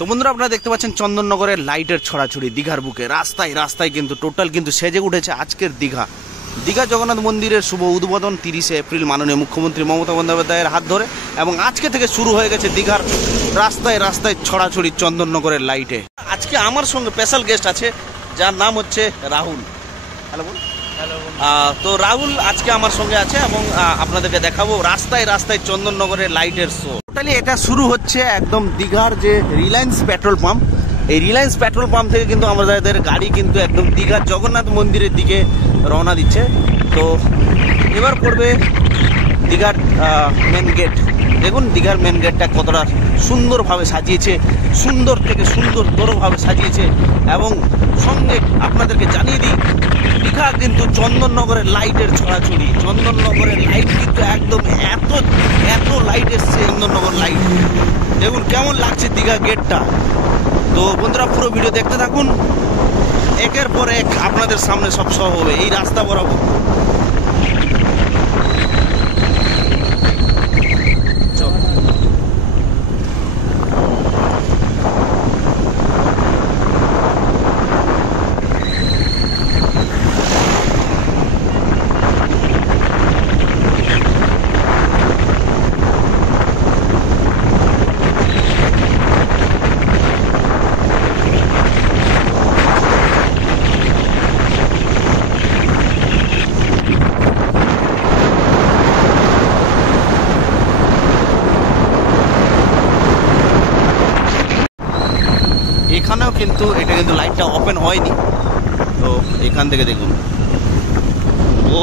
তো বন্ধুরা আপনারা দেখতে পাচ্ছেন চন্দননগরের লাইটের ছড়াছড়ি দীঘার বুকে রাস্তায় রাস্তায় কিন্তু টোটাল কিন্তু সেজে উঠেছে আজকের দীঘা জগন্নাথ মন্দিরের শুভ উদ্বোধন 30শে এপ্রিল মাননীয় মুখ্যমন্ত্রী মমতা বন্দ্যোপাধ্যায়ের হাত ধরে এবং আজকে থেকে শুরু হয়ে গেছে দীঘার রাস্তায় রাস্তায় ছড়াছড়ি চন্দননগরের লাইটে। আজকে আমার সঙ্গে স্পেশাল গেস্ট আছে যার নাম হচ্ছে রাহুল। হ্যালো বল। তো রাহুল আজকে আমার সঙ্গে আছে এবং আপনাদেরকে দেখাবো রাস্তায় রাস্তায় চন্দননগরের লাইটের শো। টোটালি এটা শুরু হচ্ছে একদম দীঘার যে রিলায়েন্স পেট্রোল পাম্প, এই রিলায়েন্স পেট্রোল পাম্প থেকে কিন্তু আমাদের গাড়ি কিন্তু একদম দীঘার জগন্নাথ মন্দিরের দিকে রওনা দিচ্ছে। তো এবার পড়বে দীঘার মেন গেট। দেখুন দীঘার মেন গেটটা কতটা সুন্দরভাবে সাজিয়েছে, সুন্দর থেকে সুন্দরতরভাবে সাজিয়েছে এবং সঙ্গে আপনাদেরকে জানিয়ে দিই দীঘা কিন্তু চন্দননগরের লাইটের ছড়াছড়ি। চন্দননগরের লাইট কিন্তু একদম এত এত লাইট এসছে চন্দননগর লাইট। দেখুন কেমন লাগছে দীঘা গেটটা। তো বন্ধুরা পুরো ভিডিও দেখতে থাকুন, একের পর এক আপনাদের সামনে সব সহ হবে এই রাস্তা বরাবর। এখানেও কিন্তু এটা কিন্তু লাইটটা ওপেন হয়নি। তো এখান থেকে দেখুন ও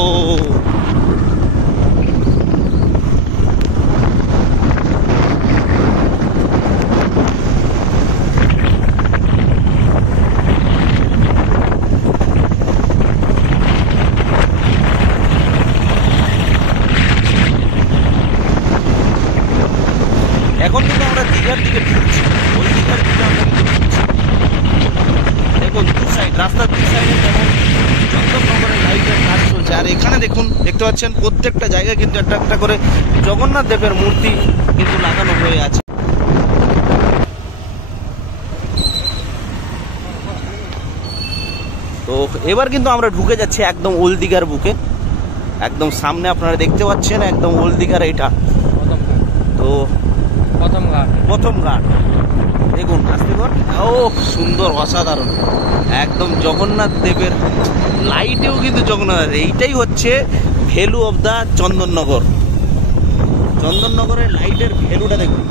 এখন কিন্তু আমরা দীঘার দিকে ঢুকছি, ওই দীঘার দিকে আমরা দেখুন দু সাইড রাস্তার দু সাইডে যেমন চন্দননগরের লাইটের কাজ চলছে। আর এখানে দেখুন দেখতে পাচ্ছেন প্রত্যেকটা জায়গায় কিন্তু একটা একটা করে জগন্নাথ দেবের মূর্তি কিন্তু লাগানো হয়ে আছে। তো এবার কিন্তু আমরা ঢুকে যাচ্ছি একদম ওল্ড দীঘার বুকে, একদম সামনে আপনারা দেখতে পাচ্ছেন একদম ওল্ড দীঘার এটা। তো প্রথম ঘাট দেখুন আসতে ঘর ও সুন্দর অসাধারণ একদম জগন্নাথ দেবের লাইটেও কিন্তু জগন্নাথ। এইটাই হচ্ছে ভ্যালু অফ দা চন্দননগর। চন্দননগরের লাইটের ভ্যালুটা দেখুন।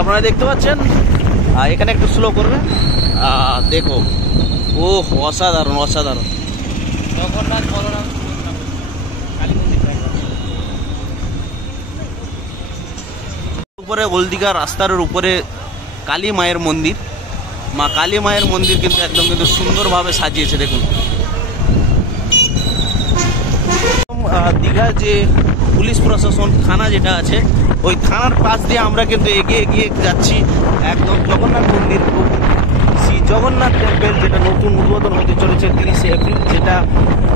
আপনারা দেখতে পাচ্ছেন এখানে একটু স্লো করবে, দেখো ও অসাধারণ অসাধারণ। উপরে ওল্ড দীঘা রাস্তার উপরে কালী মায়ের মন্দির, মা কালী মায়ের মন্দির কিন্তু একদম কিন্তু সুন্দরভাবে সাজিয়েছে দেখুন। দীঘার যে পুলিশ প্রশাসন থানা যেটা আছে ওই থানার পাশ দিয়ে আমরা কিন্তু এগিয়ে এগিয়ে যাচ্ছি একদম জগন্নাথ মন্দির, শ্রী জগন্নাথ টেম্পল যেটা নতুন উদ্বোধন হতে চলেছে 30শে এপ্রিল, যেটা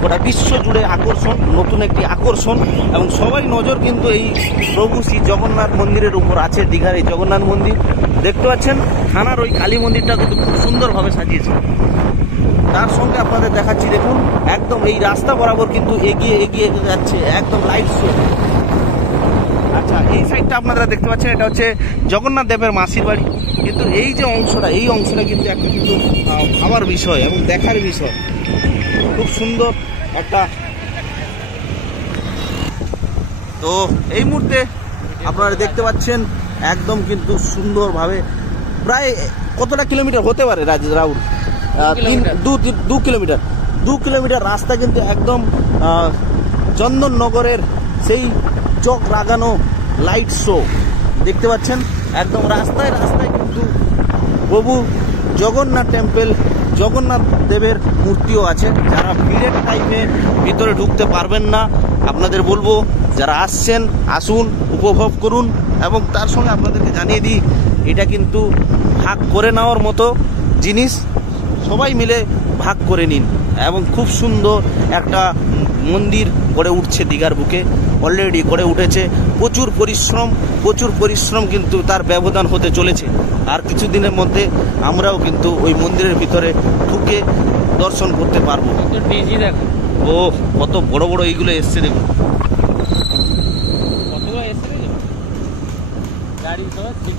গোটা বিশ্ব জুড়ে আকর্ষণ, নতুন একটি আকর্ষণ এবং সবাই নজর কিন্তু এই প্রভু শ্রী জগন্নাথ মন্দিরের উপর আছে। দীঘার এই জগন্নাথ মন্দির দেখতে পাচ্ছেন, থানার ওই কালী মন্দিরটা কিন্তু খুব সুন্দরভাবে সাজিয়েছে। তার সঙ্গে আপনাদের দেখাচ্ছি দেখুন একদম এই রাস্তা বরাবর কিন্তু এগিয়ে এগিয়ে যাচ্ছে একদম লাইট শো। আচ্ছা এই সাইডটা আপনারা দেখতে পাচ্ছেন এটা হচ্ছে জগন্নাথ দেবের মাসির বাড়ি। কিন্তু এই যে অংশটা এই অংশটা কিন্তু একটা কিন্তু ভাবার বিষয় এবং দেখার বিষয়, খুব সুন্দর একটা। তো এই মুহূর্তে আপনারা দেখতে পাচ্ছেন একদম কিন্তু সুন্দরভাবে প্রায় কতটা কিলোমিটার হতে পারে রাহুল? 2 কিলোমিটার রাস্তা কিন্তু একদম চন্দননগরের সেই চক লাগানো লাইট শো দেখতে পাচ্ছেন। একদম রাস্তায় রাস্তায় কিন্তু প্রভু জগন্নাথ টেম্পল, জগন্নাথ দেবের মূর্তিও আছে। যারা ভিড়ের টাইমে ভিতরে ঢুকতে পারবেন না আপনাদের বলবো যারা আসছেন আসুন, উপভোগ করুন। এবং তার সঙ্গে আপনাদেরকে জানিয়ে দিই এটা কিন্তু ভাগ করে নেওয়ার মতো জিনিস, সবাই মিলে ভাগ করে নিন এবং খুব সুন্দর একটা মন্দির গড়ে উঠছে দীঘার বুকে, অলরেডি গড়ে উঠেছে। প্রচুর পরিশ্রম কিন্তু তার ব্যবধান হতে চলেছে। আর কিছুদিনের মধ্যে আমরাও কিন্তু ওই মন্দিরের ভিতরে ঢুকে দর্শন করতে পারবো। ডিজি দেখো, ও কত বড় বড় এইগুলো এসছে, দেখুন কতগুলো এসে গাড়ি সব ঠিক